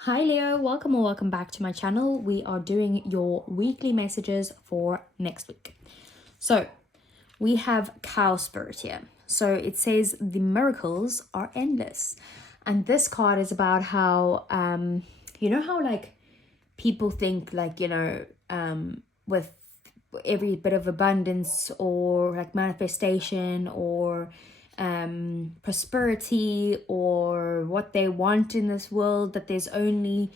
Hi Leo, welcome or welcome back to my channel. We are doing your weekly messages for next week. So we have cow spirit here. So it says the miracles are endless. And this card is about how, you know how like people think like, with every bit of abundance or like manifestation or prosperity or what they want in this world, that there's only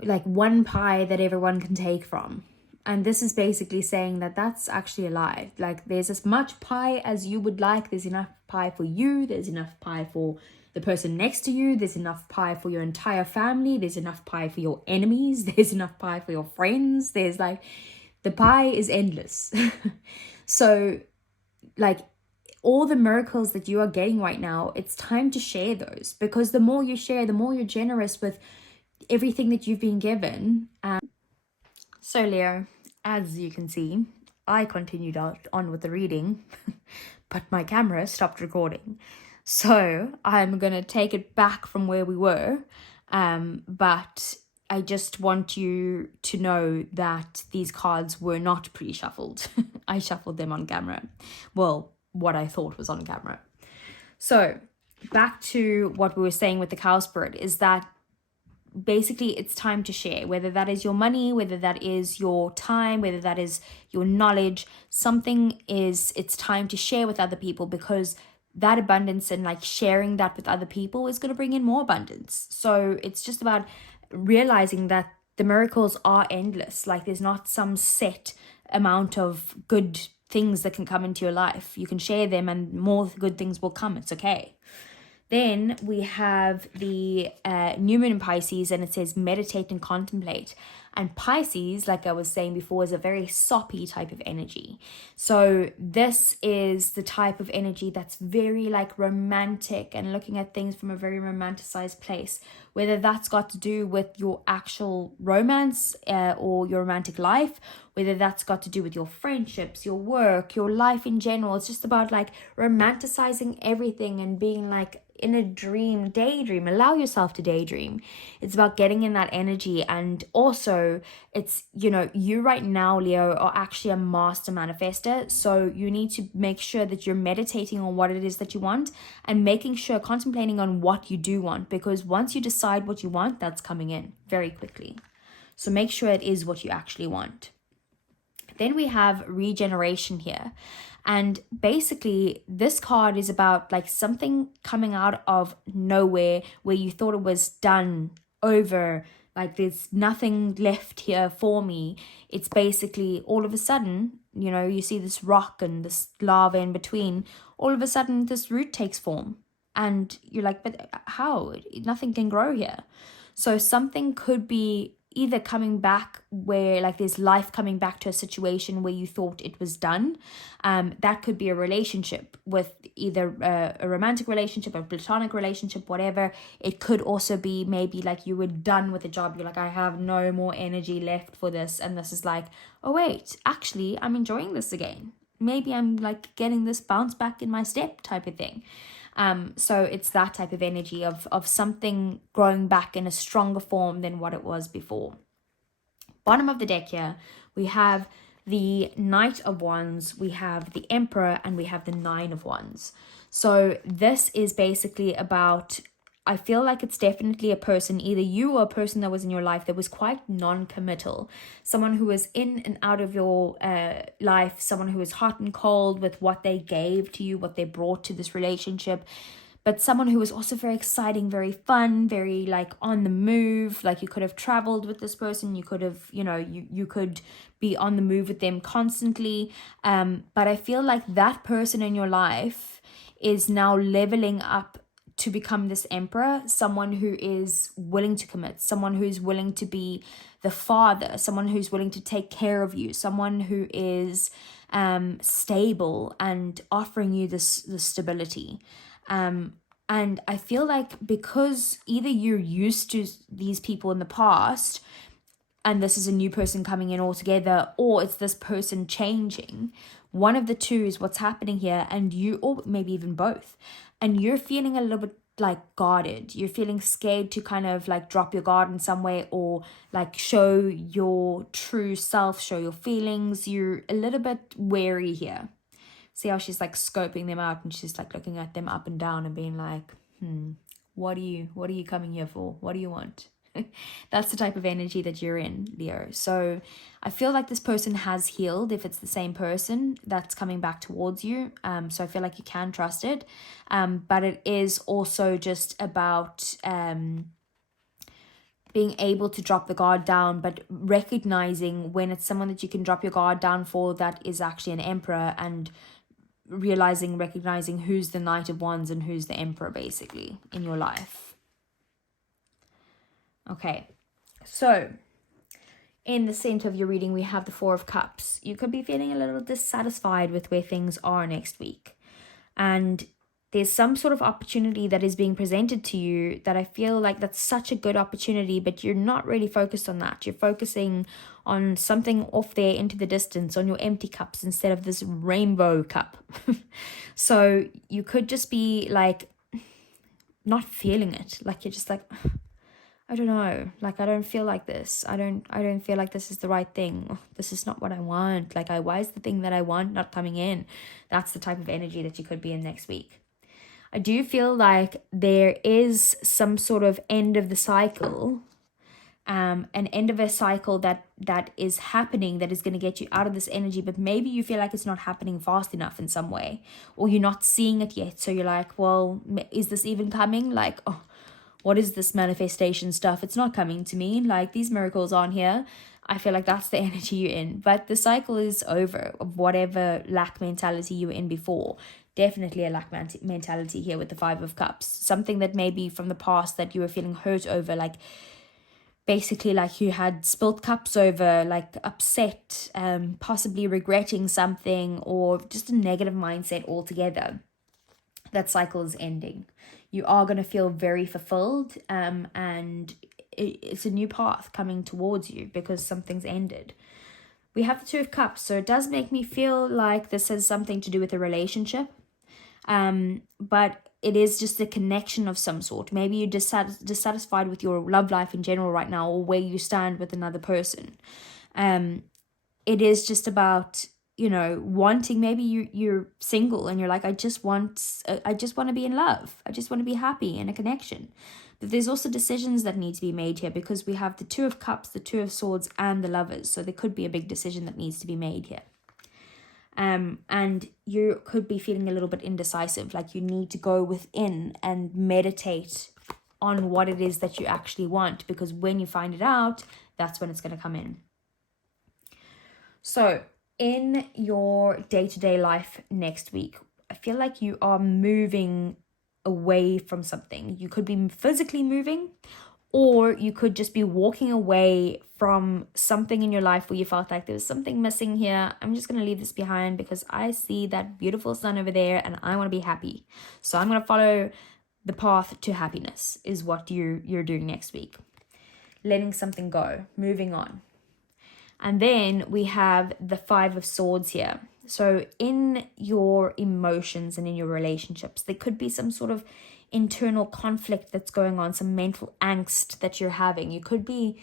like one pie that everyone can take from. And this is basically saying that that's actually a lie. Like there's as much pie as you would like. There's enough pie for you. There's enough pie for the person next to you. There's enough pie for your entire family. There's enough pie for your enemies. There's enough pie for your friends. There's like, the pie is endless. So like all the miracles that you are getting right now, it's time to share those, because the more you share, the more you're generous with everything that you've been given. So Leo, as you can see, I continued on with the reading, but my camera stopped recording. So I'm going to take it back from where we were, but I just want you to know that these cards were not pre-shuffled. I shuffled them on camera. Well, what I thought was on camera. So back to what we were saying with the cow spirit is that basically it's time to share, whether that is your money, whether that is your time, whether that is your knowledge. It's time to share with other people, because that abundance and like sharing that with other people is going to bring in more abundance. So it's just about realizing that the miracles are endless. Like there's not some set amount of good things that can come into your life. You can share them and more good things will come. It's okay. Then we have the new moon in Pisces, and it says meditate and contemplate. And Pisces, like I was saying before, is a very soppy type of energy. So this is the type of energy that's very like romantic and looking at things from a very romanticized place, whether that's got to do with your actual romance or your romantic life, whether that's got to do with your friendships, your work, your life in general. It's just about like romanticizing everything and being like in a daydream. Allow yourself to daydream. It's about getting in that energy. And also it's, you right now, Leo, are actually a master manifester. So you need to make sure that you're meditating on what it is that you want and making sure, contemplating on what you do want, because once you decide what you want, that's coming in very quickly. So make sure it is what you actually want. Then we have regeneration here. And basically, this card is about like something coming out of nowhere where you thought it was done, over, like there's nothing left here for me. It's basically all of a sudden, you see this rock and this lava in between. All of a sudden, this root takes form. And you're like, but how? Nothing can grow here. So something could be either coming back where like there's life coming back to a situation where you thought it was done. That could be a relationship, with either a romantic relationship, a platonic relationship, whatever. It could also be maybe like you were done with a job. You're like, I have no more energy left for this. And this is like, oh wait, actually I'm enjoying this again. Maybe I'm like getting this bounce back in my step type of thing. So it's that type of energy of something growing back in a stronger form than what it was before. Bottom of the deck here, we have the Knight of Wands, we have the Emperor, and we have the Nine of Wands. So this is basically about, I feel like it's definitely a person, either you or a person that was in your life that was quite non-committal. Someone who was in and out of your life, someone who was hot and cold with what they gave to you, what they brought to this relationship. But someone who was also very exciting, very fun, very like on the move. Like you could have traveled with this person. You could have, you could be on the move with them constantly. But I feel like that person in your life is now leveling up to become this emperor, someone who is willing to commit, someone who's willing to be the father, someone who's willing to take care of you, someone who is stable and offering you this stability. And I feel like because either you're used to these people in the past and this is a new person coming in altogether, or it's this person changing. One of the two is what's happening here, and you, or maybe even both. and you're feeling a little bit like guarded. You're feeling scared to kind of like drop your guard in some way, or like show your true self, show your feelings. You're a little bit wary here. See how she's like scoping them out, and she's like looking at them up and down and being like, what are you coming here for? What do you want? That's the type of energy that you're in, Leo. So I feel like this person has healed, if it's the same person that's coming back towards you. So I feel like you can trust it. But it is also just about being able to drop the guard down, but recognizing when it's someone that you can drop your guard down for that is actually an emperor, and recognizing who's the Knight of Wands and who's the Emperor, basically, in your life. Okay, so in the center of your reading, we have the Four of Cups. You could be feeling a little dissatisfied with where things are next week. And there's some sort of opportunity that is being presented to you that I feel like that's such a good opportunity, but you're not really focused on that. You're focusing on something off there into the distance, on your empty cups instead of this rainbow cup. So you could just be like not feeling it. Like you're just like, I don't know, like I don't feel like this. I don't feel like this is the right thing. This is not what I want. Like why is the thing that I want not coming in? That's the type of energy that you could be in next week. I do feel like there is some sort of end of the cycle, an end of a cycle that is happening, that is going to get you out of this energy, but maybe you feel like it's not happening fast enough in some way, or you're not seeing it yet. So you're like, well, is this even coming? Like, oh, what is this manifestation stuff? It's not coming to me. Like these miracles aren't here. I feel like that's the energy you're in, but the cycle is over of whatever lack mentality you were in before. Definitely a lack mentality here with the Five of Cups. Something that maybe from the past that you were feeling hurt over, like basically like you had spilt cups over, like upset, possibly regretting something, or just a negative mindset altogether. That cycle is ending. You are going to feel very fulfilled, and it's a new path coming towards you because something's ended. We have the Two of Cups, so it does make me feel like this has something to do with a relationship. But it is just a connection of some sort. Maybe you're dissatisfied with your love life in general right now, or where you stand with another person. It is just about, wanting, maybe you're single and you're like, I just want to be in love. I just want to be happy in a connection. But there's also decisions that need to be made here, because we have the Two of Cups, the Two of Swords, and the Lovers. So there could be a big decision that needs to be made here. And you could be feeling a little bit indecisive, like you need to go within and meditate on what it is that you actually want, because when you find it out, that's when it's going to come in. So in your day-to-day life next week, I feel like you are moving away from something. You could be physically moving, or you could just be walking away from something in your life where you felt like there was something missing here. I'm just going to leave this behind because I see that beautiful sun over there and I want to be happy. So I'm going to follow the path to happiness is what you're doing next week. Letting something go, moving on. And then we have the Five of Swords here. So in your emotions and in your relationships, there could be some sort of internal conflict that's going on, some mental angst that you're having. You could be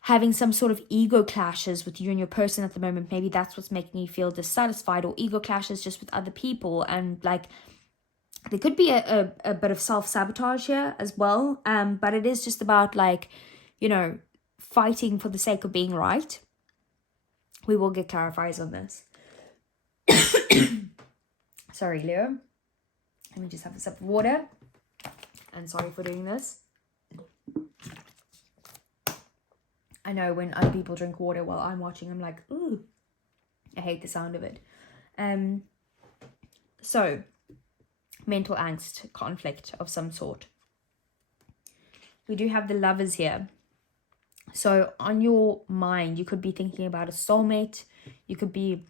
having some sort of ego clashes with you and your person at the moment. Maybe that's what's making you feel dissatisfied, or ego clashes just with other people. And like there could be a bit of self-sabotage here as well. But it is just about like, fighting for the sake of being right. We will get clarifiers on this. Sorry, Leo. Let me just have a sip of water. And sorry for doing this. I know when other people drink water while I'm watching, I'm like, ooh, I hate the sound of it. So, mental angst, conflict of some sort. We do have the Lovers here. So on your mind, you could be thinking about a soulmate. You could be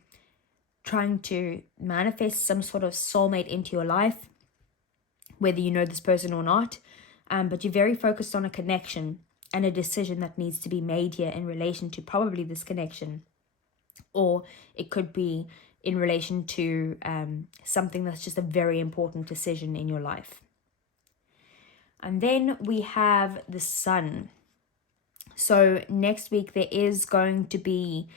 trying to manifest some sort of soulmate into your life, whether you know this person or not. But you're very focused on a connection and a decision that needs to be made here in relation to probably this connection. Or it could be in relation to something that's just a very important decision in your life. And then we have the Sun. So next week there is going to be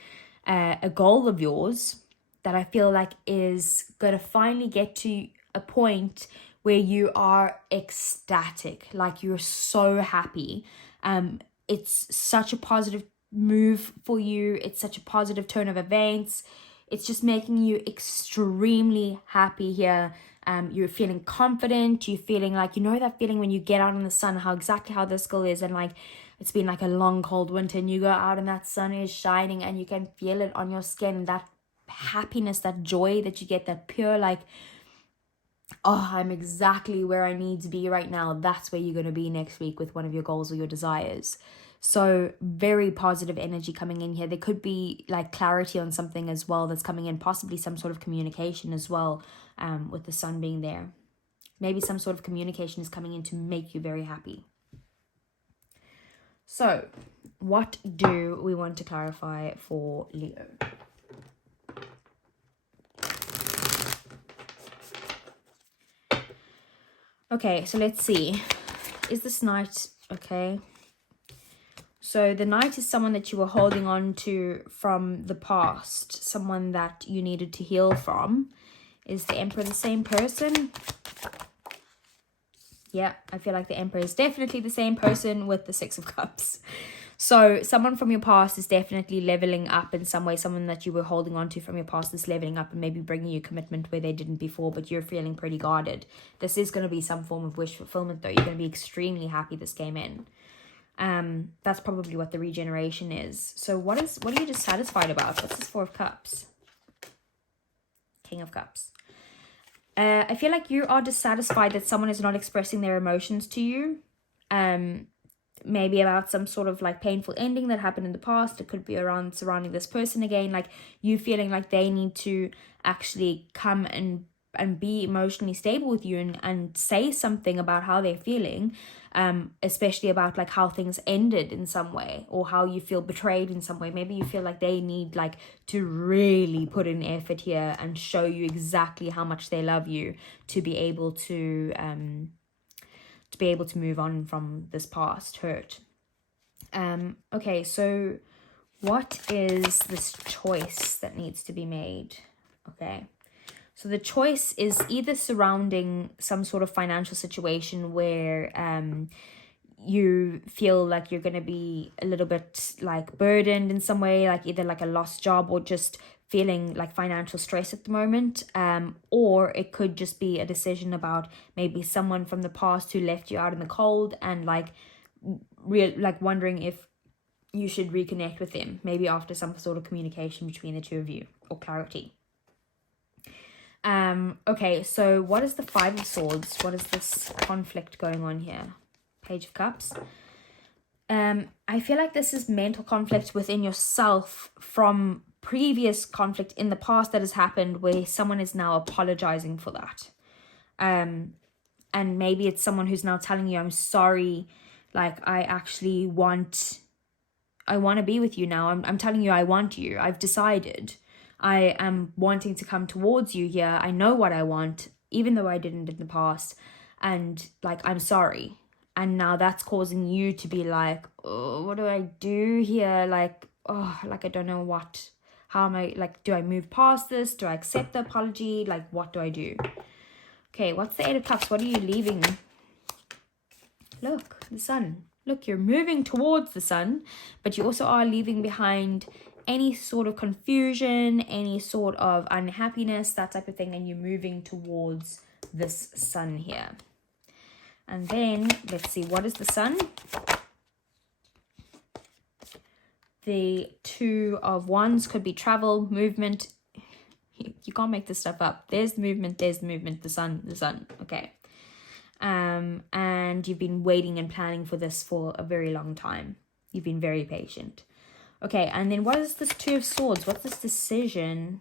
a goal of yours that I feel like is going to finally get to a point where you are ecstatic, like you're so happy. It's such a positive move for you. It's such a positive turn of events. It's just making you extremely happy here. You're feeling confident. You're feeling like, you know, that feeling when you get out in the sun, how this girl is, and like it's been like a long cold winter and you go out and that sun is shining and you can feel it on your skin, that happiness, that joy that you get, that pure like, oh, I'm exactly where I need to be right now. That's where you're going to be next week with one of your goals or your desires. So very positive energy coming in here. There could be like clarity on something as well that's coming in, possibly some sort of communication as well, with the sun being there. Maybe some sort of communication is coming in to make you very happy. So what do we want to clarify for Leo? Okay, so let's see. Is this Knight okay? So the Knight is someone that you were holding on to from the past, someone that you needed to heal from. Is the Emperor the same person? Yeah, I feel like the Emperor is definitely the same person with the Six of Cups. So someone from your past is definitely leveling up in some way. Someone that you were holding on to from your past is leveling up and maybe bringing you commitment where they didn't before, but you're feeling pretty guarded. This is going to be some form of wish fulfillment though. You're going to be extremely happy this came in. That's probably what the regeneration is. So what are you dissatisfied about? What's this Four of Cups? King of Cups. I feel like you are dissatisfied that someone is not expressing their emotions to you. Maybe about some sort of like painful ending that happened in the past. It could be around surrounding this person again, like you feeling like they need to actually come and be emotionally stable with you and say something about how they're feeling, especially about like how things ended in some way, or how you feel betrayed in some way. Maybe you feel like they need like to really put in effort here and show you exactly how much they love you to be able to move on from this past hurt. Okay, so what is this choice that needs to be made? Okay, so the choice is either surrounding some sort of financial situation where you feel like you're going to be a little bit like burdened in some way, like either like a lost job or just feeling like financial stress at the moment, or it could just be a decision about maybe someone from the past who left you out in the cold and like wondering if you should reconnect with them, maybe after some sort of communication between the two of you or clarity. Okay, so what is the Five of Swords? What is this conflict going on here? Page of Cups. I feel like this is mental conflict within yourself from previous conflict in the past that has happened, where someone is now apologizing for that. And maybe it's someone who's now telling you, I'm sorry, like I want to be with you now. I'm telling you I want you. I've decided. I am wanting to come towards you here. I know what I want, even though I didn't in the past. And like, I'm sorry. And now that's causing you to be like, oh, what do I do here? Like, oh, like I don't know what. How am I, like, do I move past this? Do I accept the apology? Like, what do I do? Okay, what's the Eight of Cups? What are you leaving? Look, the Sun. Look, you're moving towards the Sun, but you also are leaving behind any sort of confusion, any sort of unhappiness, that type of thing, and you're moving towards this Sun here. And then, let's see, what is the Sun? The Two of Wands could be travel, movement. You can't make this stuff up. There's the movement, the sun, okay. And you've been waiting and planning for this for a very long time. You've been very patient. Okay, and then what is this Two of Swords? What's this decision?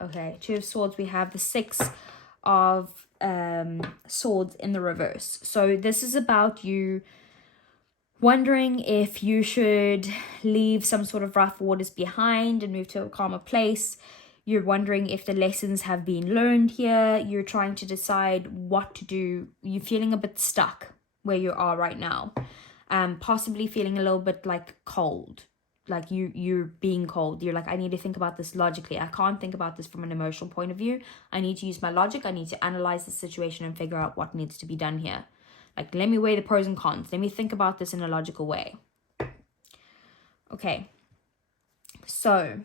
Okay, Two of Swords, we have the Six of Swords in the reverse. So this is about you wondering if you should leave some sort of rough waters behind and move to a calmer place. You're wondering if the lessons have been learned here. You're trying to decide what to do. You're feeling a bit stuck where you are right now. Possibly feeling a little bit like cold. Like you're being cold. You're like, I need to think about this logically. I can't think about this from an emotional point of view. I need to use my logic. I need to analyze the situation and figure out what needs to be done here. Like, let me weigh the pros and cons. Let me think about this in a logical way. Okay. So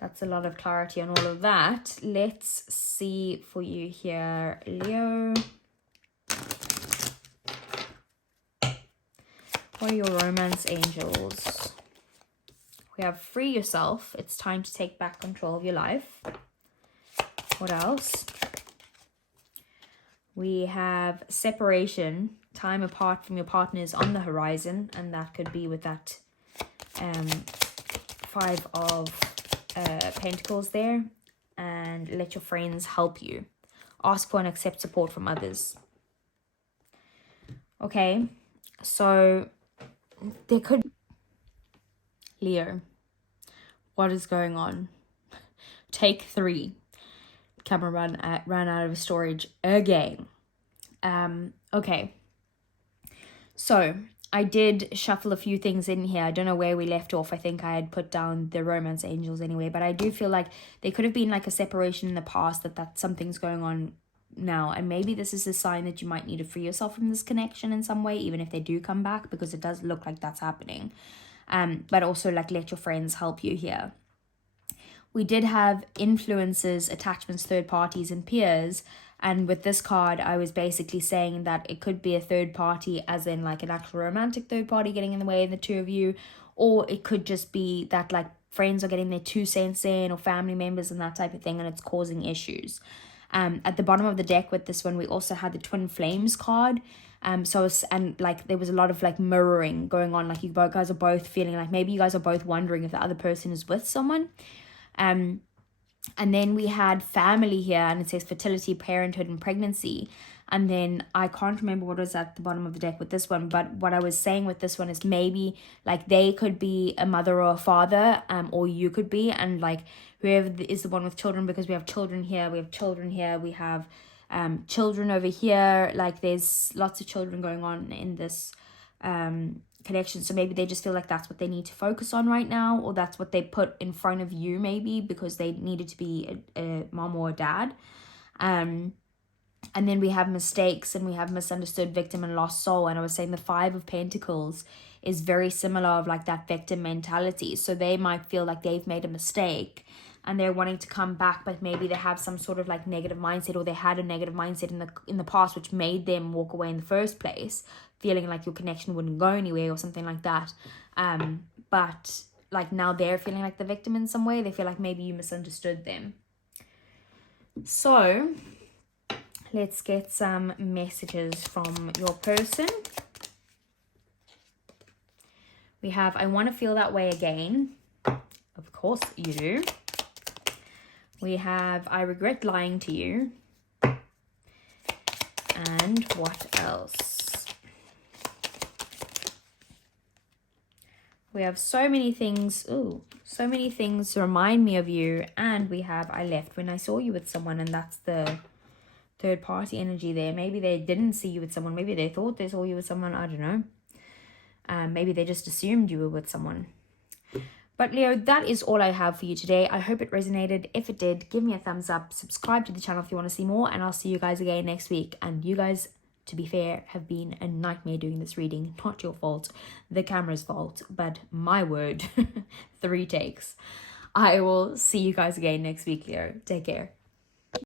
that's a lot of clarity on all of that. Let's see for you here, Leo. What are your romance angels? We have free yourself. It's time to take back control of your life. What else? We have separation. Time apart from your partner is on the horizon. And that could be with that 5 of Pentacles there. And let your friends help you. Ask for and accept support from others. Okay. So there could be Leo. What is going on? Take 3. Camera ran out of storage again. Okay. So I did shuffle a few things in here. I don't know where we left off. I think I had put down the romance angels anyway, but I do feel like there could have been like a separation in the past, that something's going on now, and maybe this is a sign that you might need to free yourself from this connection in some way, even if they do come back, because it does look like that's happening. But also like let your friends help you here. We did have influences, attachments, third parties, and peers. And with this card, I was basically saying that it could be a third party, as in like an actual romantic third party getting in the way of the two of you. Or it could just be that like friends are getting their 2 cents in, or family members and that type of thing, and it's causing issues. At the bottom of the deck with this one, we also had the Twin Flames card. And like there was a lot of like mirroring going on. Like you guys are both feeling like maybe you guys are both wondering if the other person is with someone. And then we had family here, and it says fertility, parenthood, and pregnancy. And then I can't remember what was at the bottom of the deck with this one, but what I was saying with this one is maybe like they could be a mother or a father, or you could be, and like whoever is the one with children, because we have children here, we have children here, we have children over here. Like there's lots of children going on in this connection. So maybe they just feel like that's what they need to focus on right now, or that's what they put in front of you, maybe because they needed to be a mom or a dad. And then we have mistakes, and we have misunderstood, victim, and lost soul. And I was saying the 5 of Pentacles is very similar of like that victim mentality. So they might feel like they've made a mistake and they're wanting to come back, but maybe they have some sort of like negative mindset, or they had a negative mindset in the past, which made them walk away in the first place, feeling like your connection wouldn't go anywhere or something like that. But like now they're feeling like the victim in some way. They feel like maybe you misunderstood them. So let's get some messages from your person. We have, I want to feel that way again. Of course you do. We have, I regret lying to you. And what else? We have so many things. Ooh, so many things remind me of you. And we have, I left when I saw you with someone, and that's the third party energy there. Maybe they didn't see you with someone. Maybe they thought they saw you with someone. I don't know. Maybe they just assumed you were with someone. But Leo, that is all I have for you today. I hope it resonated. If it did, give me a thumbs up. Subscribe to the channel if you want to see more. And I'll see you guys again next week. And you guys, to be fair, have been a nightmare doing this reading. Not your fault. The camera's fault. But my word, 3 takes. I will see you guys again next week, Leo. Take care.